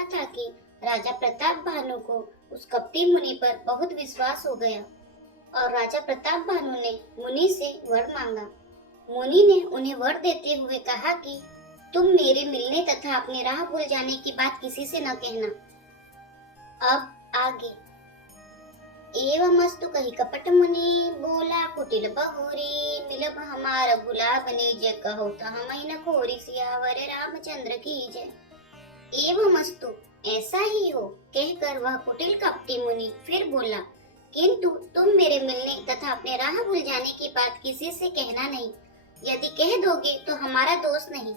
देखा था कि राजा प्रताप भानु को उस कपटी मुनि पर बहुत विश्वास हो गया और राजा प्रताप भानु ने मुनि से वर मांगा। मुनि ने उन्हें वर देते हुए कहा कि तुम मेरे मिलने तथा अपनी राह भूल जाने की बात किसी से न कहना। अब आगे। एवमस्तु कही कपट मुनि, बोला कुटिल बहुरी, मिलब हमार गुलाब निज, कहो तहमहि न खोरी, सियावर रामचंद्र की जय। एवमस्तु ऐसा ही हो कहकर वह कुटिल कपटी मुनि फिर बोला, किंतु तुम मेरे मिलने तथा अपने राह भूल जाने की बात किसी से कहना नहीं। यदि कह दोगे तो हमारा दोष नहीं।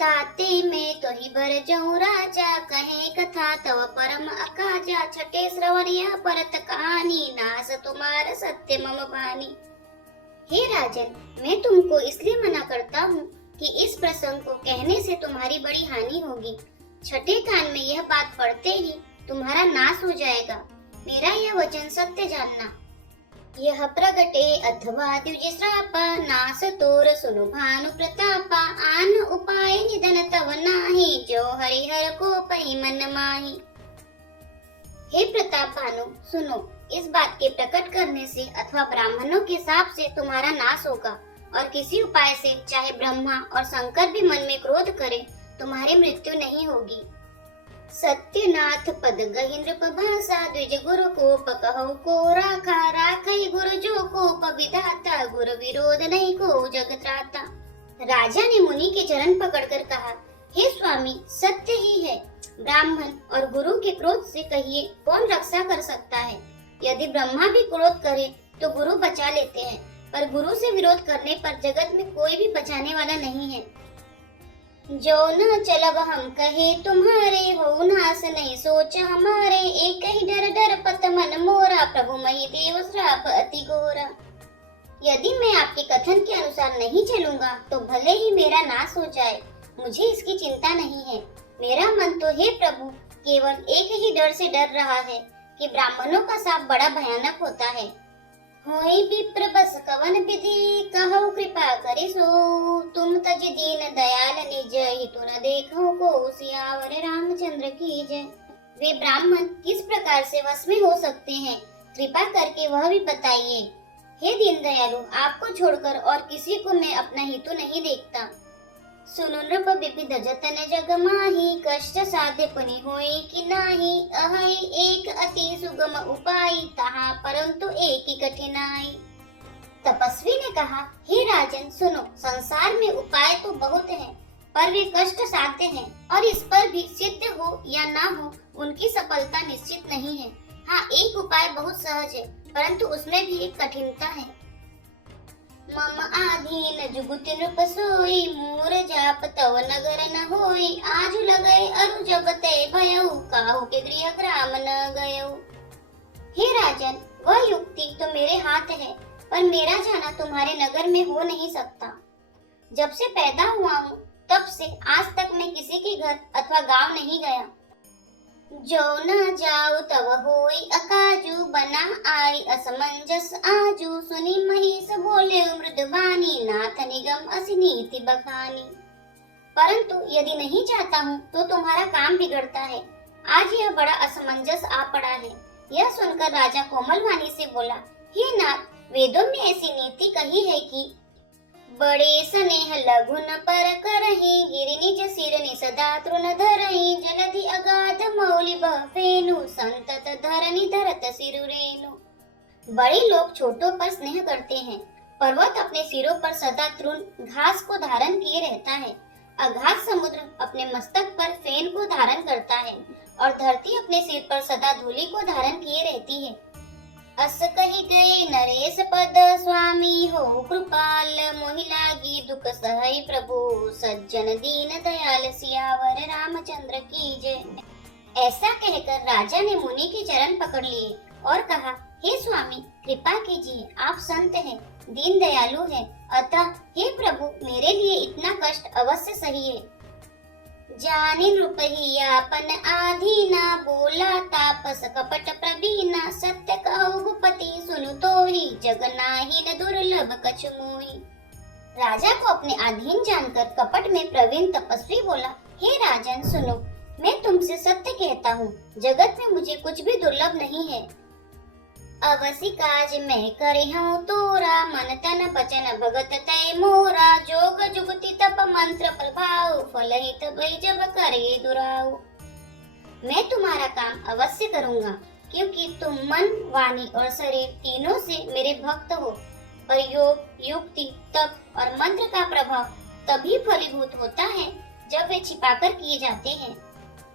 ताते में तो ही बर जाऊं राजा, कहे कथा तव परम अकाजा, छठे श्रवणिया परत कहानी, नास तुम्हारा सत्य मम बानी। हे राजन, मैं तुमको इसलिए मना करता हूँ कि इस प्रसंग को कहने से तुम्हारी बड़ी हानि होगी। छठे कान में यह बात पढ़ते ही तुम्हारा नाश हो जाएगा। मेरा यह वचन सत्य जानना। यह प्रगटे अथवा द्विज श्रापा, नास तोर सुनु भानु प्रतापा, आन उपाय निधन तव नाही, जो हरिहर को पई मन माही। हे प्रताप भानु, सुनो, इस बात के प्रकट करने से अथवा ब्राह्मणों के शाप से तुम्हारा नाश होगा और किसी उपाय से चाहे ब्रह्मा और शंकर भी मन में क्रोध करे तुम्हारी मृत्यु नहीं होगी। सत्यनाथ पद गहि नृप भाषा, द्विज गुरु कोप कहु को राखा, राखई गुरु जो कोप विधाता, गुरु विरोध नहीं को जग त्राता। राजा ने मुनि के चरण पकड़कर कहा, हे स्वामी, सत्य ही है। ब्राह्मण और गुरु के क्रोध से कहिए कौन रक्षा कर सकता है। यदि ब्रह्मा भी क्रोध करे तो गुरु बचा लेते हैं, पर गुरु से विरोध करने पर जगत में कोई भी बचाने वाला नहीं है। जो न चलब हम कहे तुम्हारे, हो नास नहीं सोच हमारे, एक ही डर डर पत मन मोरा, प्रभु मही देव श्राप अति गोरा। यदि मैं आपके कथन के अनुसार नहीं चलूंगा तो भले ही मेरा नाश हो जाए, मुझे इसकी चिंता नहीं है। मेरा मन तो हे प्रभु केवल एक ही डर से डर रहा है कि ब्राह्मणों का शाप बड़ा भयानक होता है। होई विप्र बस कवन विधि, कहो कृपा करिसो, तुम तज दीन दयाल निज, हितु न देखो को, सियावर रामचंद्र की जय। वे ब्राह्मण किस प्रकार से वश में हो सकते हैं, कृपा करके वह भी बताइए। हे दीन दयालु, आपको छोड़कर और किसी को मैं अपना हितु नहीं देखता। सुनो नृप विविध जतन जग माही, कष्ट साध्य पनि होई कि नाही, अहै एक अति सुगम उपाय, तहाँ परंतु एक ही कठिनाई। तपस्वी ने कहा, हे राजन सुनो, संसार में उपाय तो बहुत हैं, पर वे कष्ट साध्य हैं और इस पर भी सिद्ध हो या ना हो उनकी सफलता निश्चित नहीं है। हाँ, एक उपाय बहुत सहज है, परंतु उसमें भी एक कठिनता है। मम आधीन जुगुति नृप सोई, मोर जाप तव नगर न होई, आजु लगए अरु जब ते भयउ, काहू के गृह ग्राम न गयउ। हे राजन, वह युक्ति तो मेरे हाथ है, पर मेरा जाना तुम्हारे नगर में हो नहीं सकता। जब से पैदा हुआ हूँ तब से आज तक मैं किसी के घर अथवा गांव नहीं गया। जो न जाऊ तव होई अकाजू, बना आई असमंजस आजू, सुनी महिष बोले मृदवानी, नाथ निगम असि नीति बखानी। परंतु यदि नहीं चाहता हूँ तो तुम्हारा काम बिगड़ता है। आज यह बड़ा असमंजस आ पड़ा है। यह सुनकर राजा कोमल वाणी से बोला, हे नाथ, वेदों में ऐसी नीति कही है कि बड़े स्नेह लघु न पर करही, गिरि निज सिर नि सदा तृण धरही, जलधि अगाध मौलि बह फेनु, संतत धरनी धरत सिरु रेनु। बड़े लोग छोटों पर स्नेह करते हैं। पर्वत अपने सिरों पर सदा तृण घास को धारण किए रहता है, अगाध समुद्र अपने मस्तक पर फेन को धारण करता है और धरती अपने सिर पर सदा धूलि को धारण किए रहती है। अस कही गए नरेश पद, स्वामी हो कृपाल, मोहि लागी दुख सहई प्रभु, सज्जन दीन दयाल, सियावर रामचंद्र की जय। ऐसा कहकर राजा ने मुनि के चरण पकड़ लिए और कहा, हे स्वामी, कृपा कीजिए, आप संत हैं, दीन दयालु हैं, अतः हे प्रभु मेरे लिए इतना कष्ट अवश्य सहिए। जानि नृपहियापन आधीना, बोला तापस कपट प्रवीणा, सत्य कहु भूपति सुनु तोहि, जग नाहि न दुर्लभ कछु मोहि। राजा को अपने अधीन जानकर कपट में प्रवीण तपस्वी बोला, हे राजन सुनो, मैं तुमसे सत्य कहता हूँ, जगत में मुझे कुछ भी दुर्लभ नहीं है। अवसि काज मैं करे हूँ तोरा, मन तन बचन भगत तय मोरा। जोग जुगति तप मंत्र प्रभाव, फल ही तबई जब करे दुराऊ। मैं तुम्हारा काम अवश्य करूँगा, क्योंकि तुम मन, वाणी और शरीर तीनों से मेरे भक्त हो। पर योग, युक्ति, तप और मंत्र का प्रभाव तभी फलीभूत होता है जब वे छिपाकर किए जाते हैं।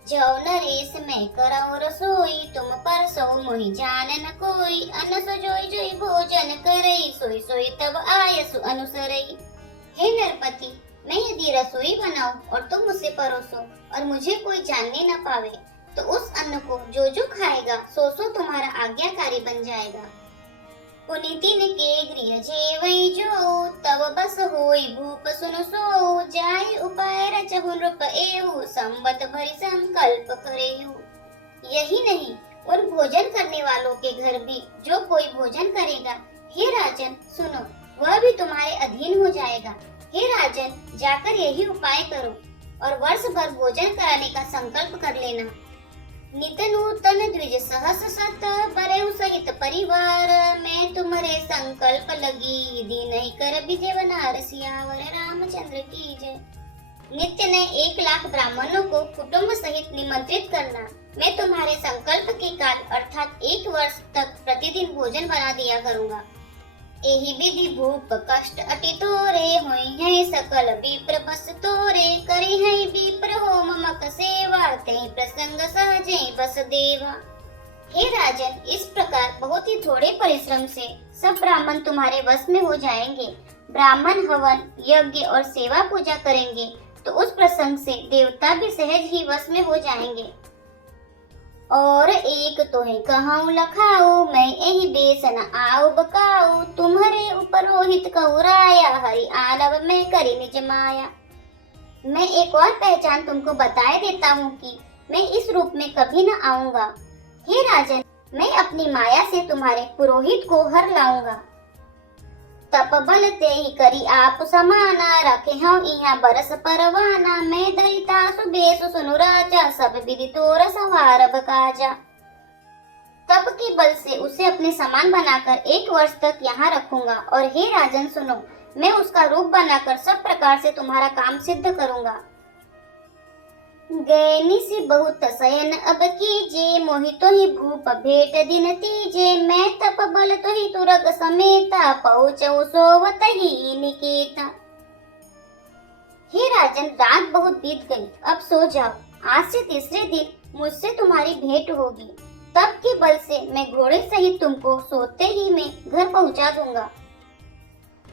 जो नरेश मैं करऊं रसोई, तुम परसो मोहि जान न कोई। अन्न सो जोई जोई भोजन करई, सोई सोई तब आयसु अनुसरई। हे नरपति, मैं यदि रसोई बनाऊं और तुम उसे परोसो और मुझे कोई जानने न पावे, तो उस अन्न को जो जो खाएगा सो सो तुम्हारा आज्ञाकारी बन जाएगा। पुनीतिन के गृह जेवई जो, तब बस होई भूप सुन सो। जाय उपाय रचहु नृप एहु, संवत भरि संकल्प करेहु। यही नहीं, उन भोजन करने वालों के घर भी जो कोई भोजन करेगा, हे राजन सुनो, वह भी तुम्हारे अधीन हो जाएगा। हे राजन, जाकर यही उपाय करो और वर्ष भर भोजन कराने का संकल्प कर लेना। नित नूतन द्विज सहस सत, बरेउ सहित परिवार। मैं तुम्हारे संकल्प लगी, दी नहीं कर विजय बनार। सियावर रामचंद्र की जय। नित्य ने 1,00,000 ब्राह्मणों को कुटुंब सहित निमंत्रित करना। मैं तुम्हारे संकल्प के काल अर्थात 1 वर्ष तक प्रतिदिन भोजन बना दिया करूँगा। एहि विधि भूप कष्ट अति तोरे, होई है सकल विप्र बस तोरे। करे है विप्र होम मक सेवा, तेहि प्रसंग सहजे बस देवा। हे राजन, इस प्रकार बहुत ही थोड़े परिश्रम से सब ब्राह्मण तुम्हारे वश में हो जाएंगे। ब्राह्मण हवन, यज्ञ और सेवा पूजा करेंगे तो उस प्रसंग से देवता भी सहज ही वश में हो जाएंगे। और एक तो है कहूँ लखाऊ, मैं यही देश न आऊ बकाऊ। तुम्हारे ऊपर रोहित कहूराया, हरि आलव में करी निज माया। मैं एक और पहचान तुमको बताए देता हूँ कि मैं इस रूप में कभी न आऊंगा। हे राजन, मैं अपनी माया से तुम्हारे पुरोहित को हर लाऊंगा। तप बल ते ही करी आप समाना, रखे हूँ यहाँ बरस परवाना। मैं दरिता सुबेश सुनु राजा, सब विधि तोर सवार बकाजा। तप के बल से उसे अपने समान बनाकर 1 वर्ष तक यहाँ रखूंगा। और हे राजन सुनो, मैं उसका रूप बनाकर सब प्रकार से तुम्हारा काम सिद्ध करूंगा। गैनी सी बहुत शयन अब कीजे, मोहितो ही भूप भेट दिन तीजे। मैं तप बल तो ही तुरग समेता, पहुँचऊ सोवत ही निकेता। हे राजन, रात बहुत बीत गई, अब सो जाओ। आज से तीसरे दिन मुझसे तुम्हारी भेंट होगी। तप के बल से मैं घोड़े सहित तुमको सोते ही में घर पहुँचा दूंगा।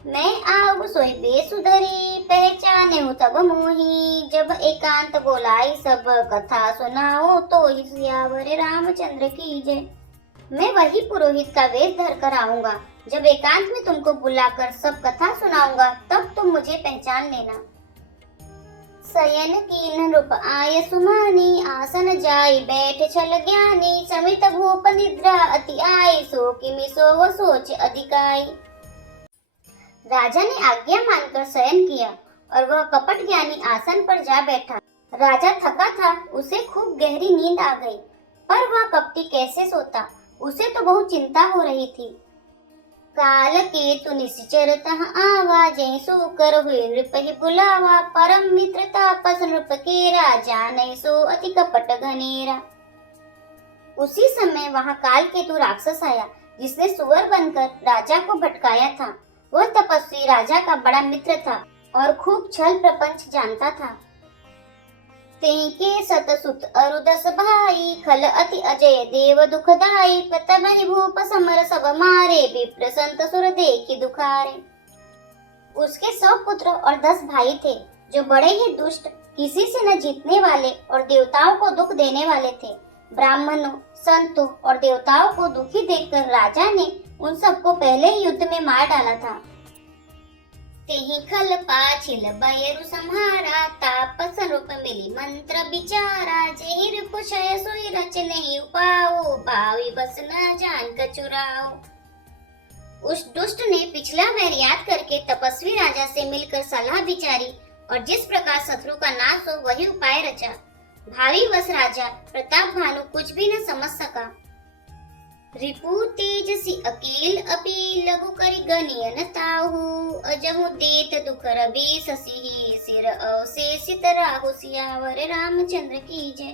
मैं आऊ सोई बेसुधरी, पहचाने हूँ तब मोही। जब एकांत बोलाई सब कथा सुनाओ, तो ही सियावर रामचंद्र की जय। मैं वही पुरोहित का वेश धर कर आऊंगा। जब एकांत में तुमको बुलाकर सब कथा सुनाऊंगा, तब तुम मुझे पहचान लेना। शयन कीन रूप आय सुमानी, आसन जाई बैठ छल ज्ञानी। समित भूप निद्रा अति आई, सो किमि सोव सोच अधिकाई। राजा ने आज्ञा मानकर शयन किया और वह कपट ज्ञानी आसन पर जा बैठा। राजा थका था, उसे खूब गहरी नींद आ गई, पर वह कपटी कैसे सोता, उसे तो बहुत चिंता हो रही थी। काल केतु निश्चर तह आवा, जय सुकर हुए नृप ही बुलावा। परम मित्र तापस नृप केरा, जाने सो अति कपट घनेरा। उसी समय वहाँ काल केतु राक्षस आया, जिसने सुअर बनकर राजा को भटकाया था। वह तपस्वी राजा का बड़ा मित्र था और खूब छल प्रपंच जानता था। तेके सतसुत अरुदस भाई, खल अति अजय देव दुखदाई। प्रतम ही भूप समर सब मारे, विप्र संत सुर देखी दुखारे। उसके 100 पुत्र और 10 भाई थे, जो बड़े ही दुष्ट, किसी से न जीतने वाले और देवताओं को दुख देने वाले थे। ब्राह्मणों, संतों और देवताओं को दुखी देखकर राजा ने उन सबको पहले ही युद्ध में मार डाला था। तेहि खल पाछिल बयरु सम्हारा, तापस रूप मिली मंत्र विचारा। जेहि रिपुषय सोई रच नहीं उपाओ, पावी बस न जान कचुराओ। उस दुष्ट ने पिछला वैर याद करके तपस्वी राजा से मिलकर सलाह विचारी और जिस प्रकार शत्रु का नाश हो वही उपाय रचा। भावी वश राजा प्रताप भानु कुछ भी न समझ सका। रिपु तेजसी अकेल अपि लघु करि गनिय न ताहु, अजहु देत दुख रवि शशि सिर अवशेषित राहु, सियावर रामचंद्र की जय।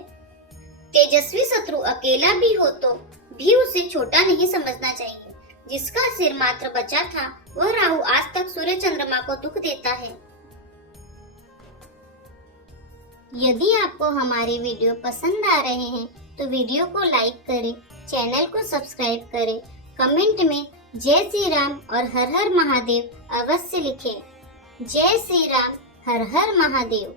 तेजस्वी शत्रु अकेला भी हो तो भी उसे छोटा नहीं समझना चाहिए। जिसका सिर मात्र बचा था वह राहु आज तक सूर्य चंद्रमा को दुख देता है। यदि आपको हमारे वीडियो पसंद आ रहे हैं तो वीडियो को लाइक करें, चैनल को सब्सक्राइब करें, कमेंट में जय श्री राम और हर हर महादेव अवश्य लिखें। जय श्री राम, हर हर महादेव।